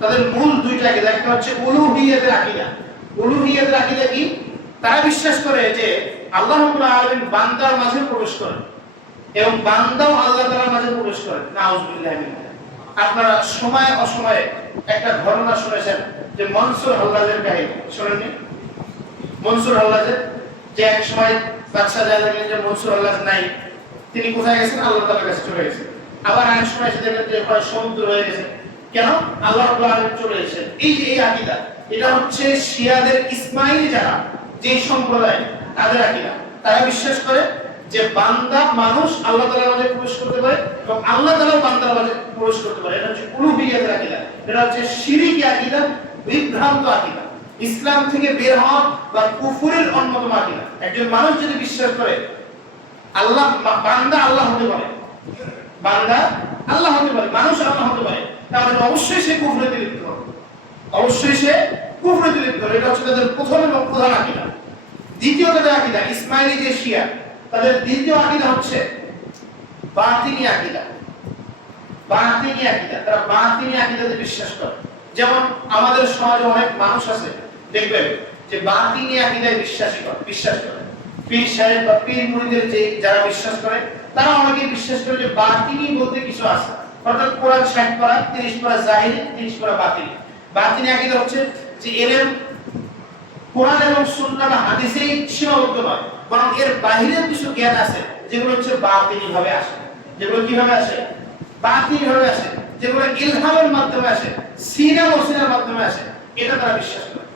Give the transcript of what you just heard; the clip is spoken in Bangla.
তাদের মূল দুইটা একটা হচ্ছে উলুহিয়াতের আকীদা। উলুহিয়াতের আকীদা কি? তারা বিশ্বাস করে যে আল্লাহ বান্দার মাঝে প্রবেশ করেন এবং বান্দাও আল্লাহ মাঝে প্রবেশ করেন। আপনারা সময় অসময়ে একটা ঘটনা শুনেছেন যে মনসুর হাল্লাজের কাহিনী। শুনেননি? মনসুর হাল্লাজের? যে এক সময় বাদশাহ জানা যে মনসুর হাল্লাজ নাই, তিনি কোথায় গেছেন? আল্লাহ তাআলার কাছে চলে গেছেন। আবার আরেক সময় দেখলেন যে হয় সমুদ্র হয়ে গেছে। কেন? আল্লাহ রাব্বুল আলামিন চলে এসেছেন। এই যে এই আকীদা, এটা হচ্ছে শিয়াদের ইসমাইলি যারা যে সম্প্রদায়, তাদের আকীদা। তারা বিশ্বাস করে যে বান্দা মানুষ আল্লাহ তাআলার মাঝে প্রবেশ করতে পারে এবং আল্লাহ তাআলাও বান্দার মাঝে প্রবেশ করতে পারে। এটা হচ্ছে উলুহিয়াতের আকীদা। এটা হচ্ছে শিরকি আকীদা, বিভ্রান্ত আকীদা। ইসলাম থেকে বের হওয়া বা কুফুরের অন্যতম আকীদা। একজন মানুষ যদি বিশ্বাস করে, আল্লাহ, বান্দা আল্লাহ হতে পারে। বান্দা আল্লাহ হতে পারে, মানুষ আল্লাহ হতে পারে, তাহলে অবশ্যই সে কুফরিতে লিপ্ত হবে। অবশ্যই সে কুফরিতে লিপ্ত হবে, এটা হচ্ছে তাদের প্রথম এবং প্রধান আকীদা। দ্বিতীয় তাদের আকীদা, ইসমাইলি যে শিয়া, তাদের দ্বিতীয় আকীদা হচ্ছে বাতিনি আকীদা। বাতিনি আকীদা, তারা বাতিনি আকীদাতে বিশ্বাস করে। যেমন আমাদের সমাজে অনেক মানুষ আছে, দেখবেন যে বাতিনি আকীদায় বিশ্বাসী করে, বিশ্বাস করে। পীর সাহেব বা পীর মুরিদের যে যারা বিশ্বাস করে, তারা অনেকেই বিশ্বাস করে যে বাতিনি বলতে কিছু আছে। অর্থাৎ কোরআন 60 পারা 30 পারা জাহিরি 30 পারা বাতিনি বাতিনি আকীদা হচ্ছে যে এলেম কোরআন এবং সুন্নাহ বা হাদিসেই সীমাবদ্ধ নয়, বরং এর বাইরে কিছু জ্ঞান আছে, যেগুলো হচ্ছে বাতিনি ভাবে আসে। যেগুলো কীভাবে আসে? বাতিনি ভাবে আসে। যেগুলো ইলহামের মাধ্যমে আসে, সিনা ওসিনার মাধ্যমে আসে, এটা তারা বিশ্বাস করে।